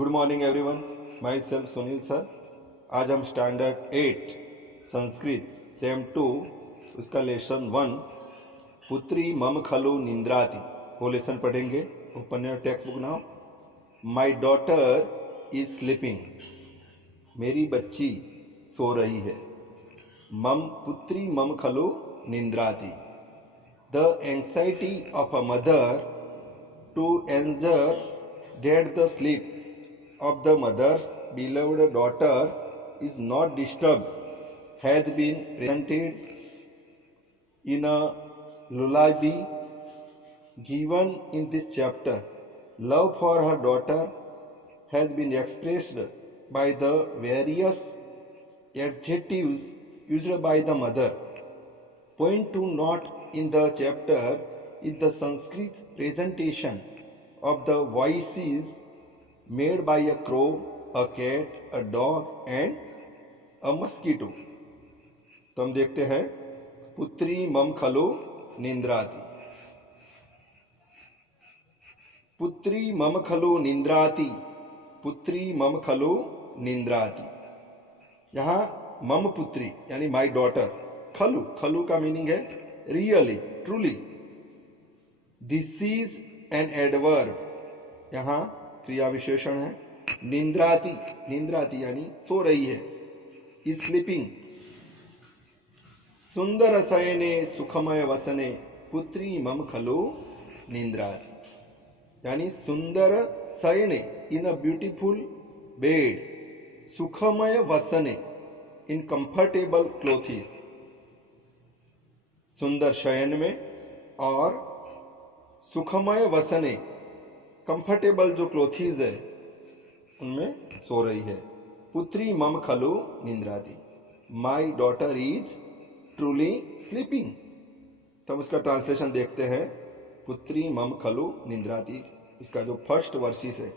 Good morning everyone, my self Sunil sir. आज हम standard 8 Sanskrit same 2 उसका लेसन 1 पुत्री मम खलु निंद्राति वो लेसन पढ़ेंगे। Open your text book now. My daughter is sleeping, मेरी बच्ची सो रही है। मम पुत्री मम खलु निंद्राति, the anxiety of a mother to ensure that the sleep of the mother's beloved daughter is not disturbed has been presented in a lullaby given in this chapter. Love for her daughter has been expressed by the various adjectives used by the mother. Point to note in the chapter is the Sanskrit presentation of the voices made by a crow, a cat, a dog and a mosquito. तो हम देखते हैं पुत्री मम खलु निंद्राति। पुत्री मम खलु निंद्राति, पुत्री मम खलु निंद्राति। यहां मम पुत्री यानी माई डॉटर, खलु, खलु का मीनिंग है really, truly. This is an adverb, यहां क्रिया विशेषण है। निंद्राति, निंद्राति यानी सो रही है, इज स्लीपिंग। सुंदर शयने सुखमय वसने पुत्री मम खलु निंद्राति, यानी सुंदर शयने इन अ ब्यूटीफुल बेड, सुखमय वसने इन कंफर्टेबल क्लोथीज। सुंदर शयन में और सुखमय वसने कंफर्टेबल जो क्लोथीज है उनमें सो रही है। पुत्री मम खलु निंद्राति, my daughter is truly sleeping. तो हम उसका ट्रांसलेशन देखते हैं। पुत्री मम खलु निंद्राति, इसका जो फर्स्ट वर्सेस है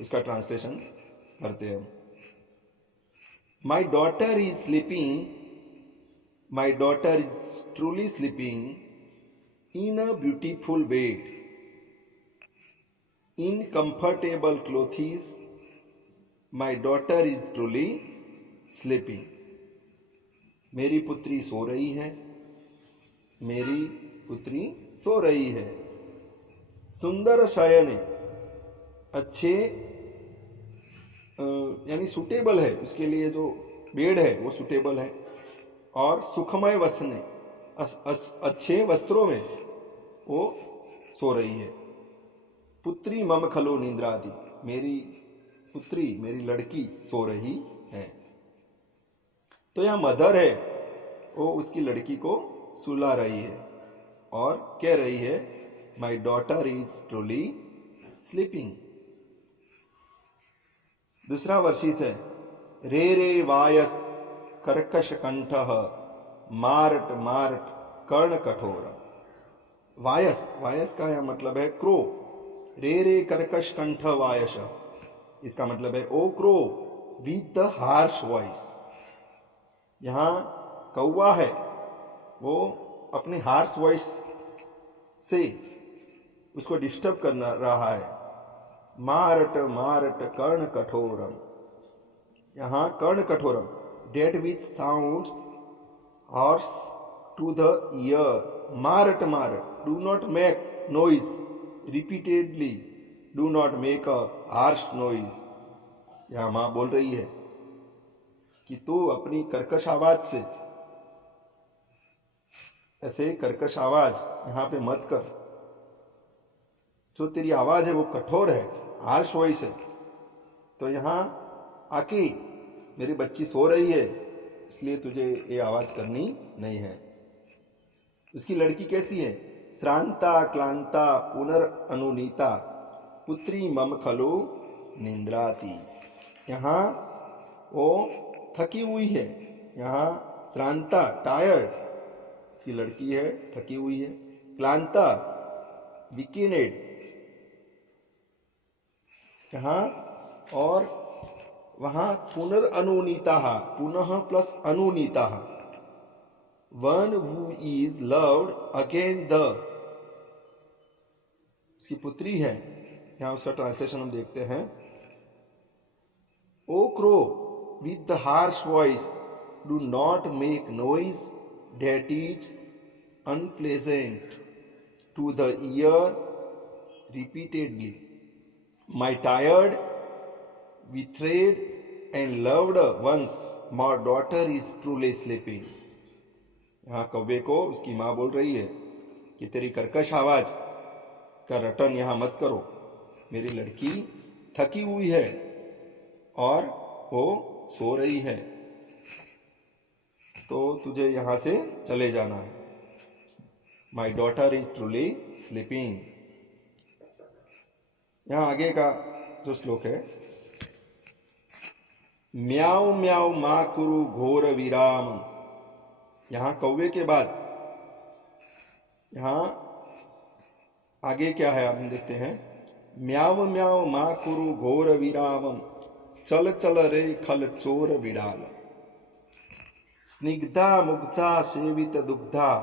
उसका ट्रांसलेशन करते हैं। माई daughter is sleeping, my daughter is truly sleeping in a beautiful bed, in comfortable clothes, my daughter is truly sleeping. मेरी पुत्री सो रही है, मेरी पुत्री सो रही है। सुंदर शयने, अच्छे यानी सुटेबल है, उसके लिए जो बेड है वो सुटेबल है। और सुखमय वसने, अच्छे वस्त्रों में वो सो रही है। पुत्री मम खलु निंद्राति, मेरी पुत्री, मेरी लड़की सो रही है। तो यहां मदर है, वो उसकी लड़की को सुला रही है और कह रही है माई डॉटर इज ट्रूली स्लीपिंग। दूसरा वर्षिस है। रे रे वायस कर्कश कंठ मारट मारट कर्ण कठोर। वायस, वायस का यह मतलब है क्रो। रे रे कर्कश कंठ वायस, इसका मतलब है O crow with the harsh voice. यहां कौवा है, वो अपने हार्श वॉइस से उसको डिस्टर्ब कर रहा है। मारट मारट कर्ण कठोरम, यहां कर्ण कठोरम, that which sounds harsh to the ear. Marat marat, do not make noise repeatedly, do not make a harsh noise. यहां मां बोल रही है कि तू अपनी कर्कश आवाज से, ऐसे कर्कश आवाज यहां पे मत कर। जो तेरी आवाज है वो कठोर है, हार्श वॉइस है। तो यहां आके मेरी बच्ची सो रही है, इसलिए तुझे ये आवाज करनी नहीं है। उसकी लड़की कैसी है? श्रांता क्लांता पुनरअनुनीता पुत्री मम खलु निंद्राति, यहां वो थकी हुई है। यहां श्रांता टायर्ड, उसकी लड़की है, थकी हुई है। क्लांता वीकेनेड यहां, और वहां पुनरअनुनीता, पुनः प्लस अनुनीता, one who is loved again the, उसकी पुत्री है। यहां उसका ट्रांसलेशन हम देखते हैं। O crow, with the harsh voice, do not make noise that is unpleasant to the ear repeatedly. My tired, betrayed, and loved ones, my daughter is truly sleeping. यहाँ कौवे को उसकी माँ बोल रही है कि तेरी कर्कश आवाज का रटन यहां मत करो, मेरी लड़की थकी हुई है और वो सो रही है, तो तुझे यहां से चले जाना है। माई डॉटर इज ट्रूली स्लीपिंग। यहां आगे का जो श्लोक है, म्याऊ म्याऊ मा कुरु घोर विराम। यहां कौवे के बाद यहां आगे क्या है आप देखते हैं, म्याव म्याव मा कुरु घोर विरामम, चल चल रे खल चोर बिडाल, स्निग्धा मुग्धा सेवित दुग्धा,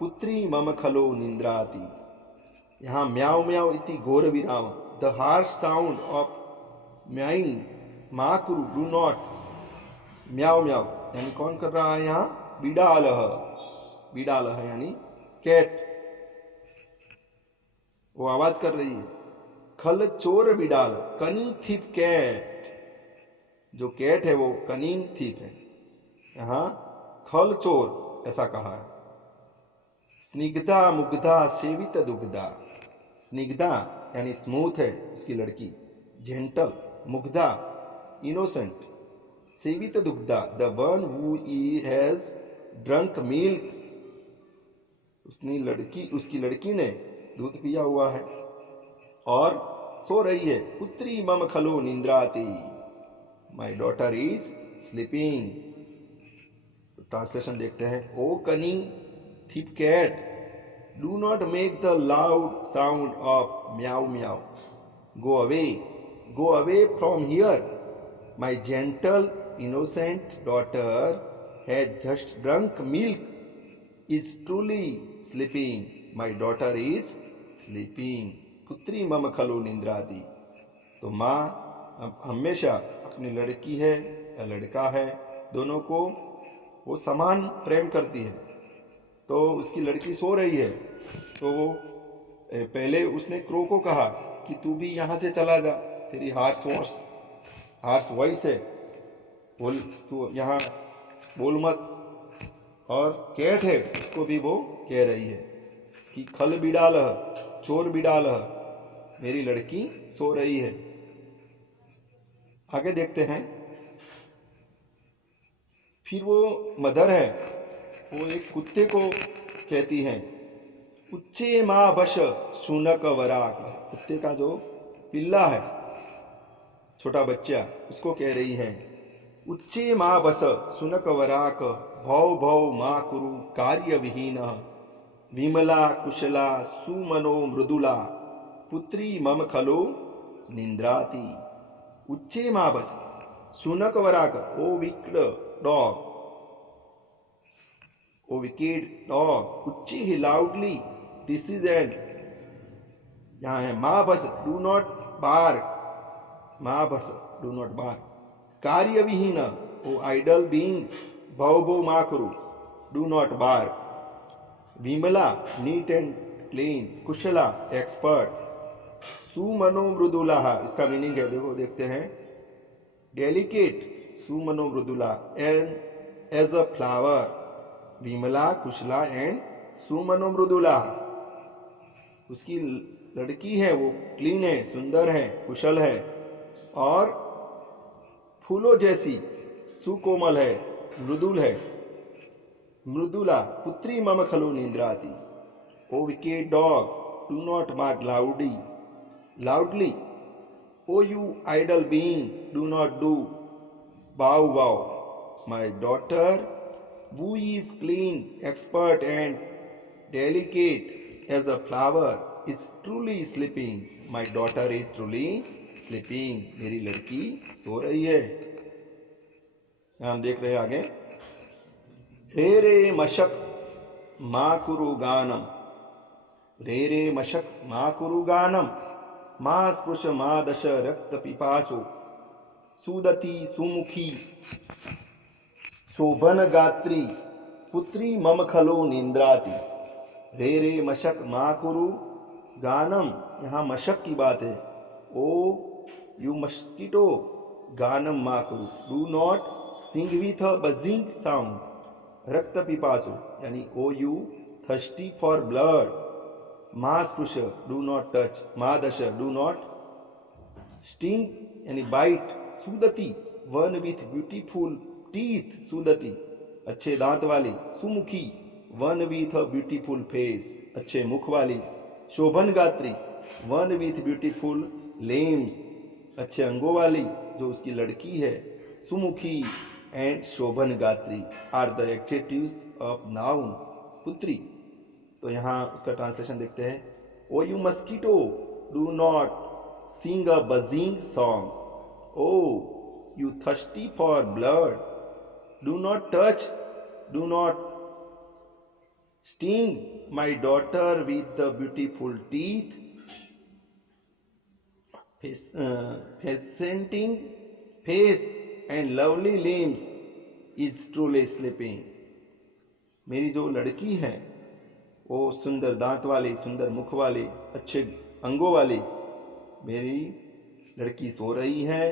पुत्री मम खलो निंद्राति। यहां म्याव म्याव इति घोर विराम, द हार्श साउंड ऑफ म्याइंग, मा कुरु डू नॉट, म्याव म्याव यानी कौन कर रहा है यहां, बिडाल, बिडाल है यानी कैट, वो आवाज कर रही है। खल चोर बिडाल, कनिंग थीप कैट, जो कैट है वो कनिंग थीप है, यहां खल चोर ऐसा कहा है। स्निग्धा मुग्धा सेवित दुग्धा, स्निग्धा यानी स्मूथ है उसकी लड़की, जेंटल, मुग्धा इनोसेंट, सेवित दुग्धा the one who has drunk milk, उसकी लड़की ने दूध पिया हुआ है और सो रही है। पुत्री मम खलो निंद्राति, my daughter is sleeping. Translation देखते हैं, O cunning thief cat, do not make the loud sound of meow meow, go away from here, my gentle innocent daughter has just drunk milk, is truly sleeping, my daughter is sleeping, पुत्री मम खलो निंद्रादि। तो माँ हमेशा अपनी लड़की है या लड़का है, दोनों को वो समान प्रेम करती है। तो उसकी लड़की सो रही है, तो वो पहले उसने क्रो को कहा कि तू भी यहां से चला जा, तेरी हार्श वॉइस है, बोल, तू यहां बोल मत। और कैट है, उसको भी वो कह रही है कि खल बिडाल, चोर बिडाल, मेरी लड़की सो रही है। आगे देखते हैं, फिर वो मदर है, वो एक कुत्ते को कहती है, उच्चे मां बश सुनक वराक, कुत्ते का जो पिल्ला है, छोटा बच्चा, उसको कह रही है, उच्चे मां बस सुनक वराक, भौ भौ मां कुरु कार्य विहीन, विमला कुशला सुमनो मृदुला, पुत्री मम खलो निंद्राति। उच्चे मां बस सुनक वराक, ओ विक्ड डॉग, ओ विकेड डॉग, उच्चे ही लाउडली, दिस इज एंड, यहां है मां बस, डू नॉट बार्क, मां बस डू नॉट बार्क, कार्य विहीन, ओ आइडल बीइंग, भौ भौ मा कुरु, डू नॉट बार्क, विमला नीट एंड क्लीन, कुशला एक्सपर्ट, सुमनो मृदुला, इसका मीनिंग है, देखो देखते हैं, डेलिकेट, सुमनो मृदुला, एंड एज अ फ्लावर, विमला कुशला एंड सुमनो मृदुला, उसकी लड़की है वो क्लीन है, सुंदर है, कुशल है और फूलों जैसी सुकोमल है, मृदुल है। मृदुला, पुत्री मम खलो निंद्राति, O wicked dog, do not bark loudly, O you idle being, do not do bow bow, my daughter who is clean, expert and delicate as a flower is truly sleeping, my daughter is truly sleeping, मेरी लड़की सो रही है। हम देख रहे हैं आगे, रे रे मशक मां कुरु गानम, रे रे मशक मां कुरु गानम, मां स्पृश मां दश रक्त पिपासो, सुदति सुमुखी शोभन गात्री पुत्री मम खलो निंद्राति। रे रे मशक मा कुरु गानम, यहां मशक की बात है। ओ यू मस्किटो गानम मा कुरु, do not sing with a buzzing sound. रक्त पिपासु यानी O you thirsty for blood. मा स्पृश डू नॉट टच, मा दश डू नॉट स्टिंग यानी बाइट। सुदति वन विथ ब्यूटीफुल टीथ, सुदति अच्छे दांत वाली। सुमुखी one with a beautiful face, अच्छे मुख वाली। शोभन गात्री वन विथ ब्यूटीफुल लेम्स, अच्छे अंगों वाली जो उसकी लड़की है। सुमुखी एंड शोभन गात्री are the adjectives of noun पुत्री। तो यहां उसका ट्रांसलेशन देखते हैं। O you mosquito do not sing a buzzing song. Oh, you thirsty for blood, do not touch, do not sting my daughter with the beautiful teeth, presenting face and lovely limbs is truly sleeping. मेरी जो लड़की है वो सुंदर दांत वाली, सुंदर मुख वाली, अच्छे अंगों वाली मेरी लड़की सो रही है।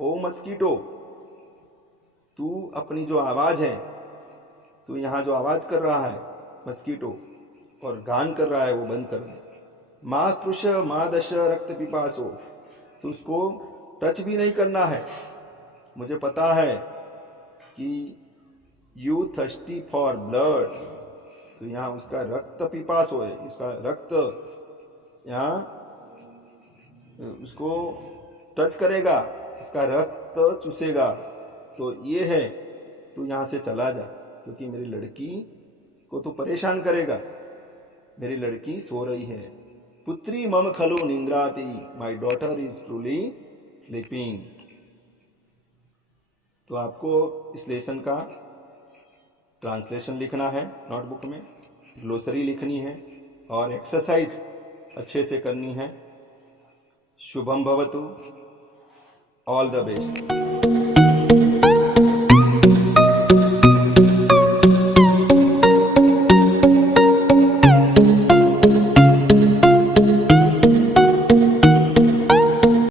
ओ मस्कीटो, तू अपनी जो आवाज है, तू यहां जो आवाज कर रहा है मस्कीटो और गान कर रहा है वो बंद कर दे। मां कृष मां दश रक्त पिपासो, तो उसको टच भी नहीं करना है। मुझे पता है कि यू थर्स्टी फॉर ब्लड, तो यहां उसका रक्त पिपासो है, उसका रक्त यहां उसको टच करेगा, इसका रक्त चूसेगा। तो ये है, तू यहां से चला जा क्योंकि मेरी लड़की को तू परेशान करेगा। मेरी लड़की सो रही है। पुत्री मम खलु निंद्राति, my daughter is truly sleeping. तो आपको इस लेसन का ट्रांसलेशन लिखना है नोटबुक में, ग्लोसरी लिखनी है और एक्सरसाइज अच्छे से करनी है। शुभम भवतु, ऑल द बेस्ट।